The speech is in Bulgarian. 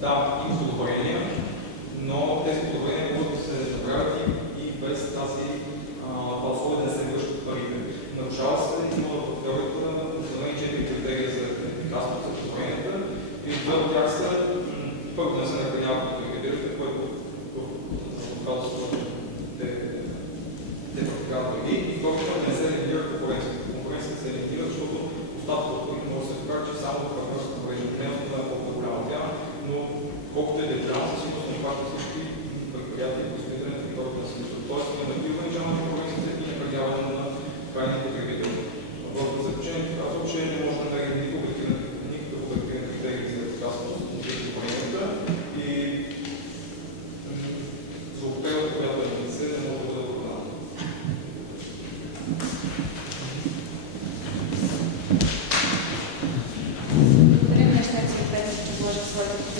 Да, има подобрения, но тези подобрения могат да се направят и без тази условие да не се връщат парите. Нарушава се, има в теорията установени 4 критерия за ефикасност за подобренията и две от тях са първо да не се накърняват потребителите, което в доказателството те практикават други, и второто да не се елиминира конкуренцията. Конкуренцията се елиминира, защото остатък от които може да се покаже, че само фармерската мрежа не е по-голяма тя, но колкото е детайлно, със сигурност не паща всички предприятия и производители на територията на Съюза. Тоест ние не ограничаваме конкуренцията и напрягяване на крайни потребители. В заключението казвам, че не може да намерим никакъв обективен критерий за ефикасност на конкуренцията и за употребата, която е на лице, не може да бъде оправдана. Благодаря на щатите, че изложи своите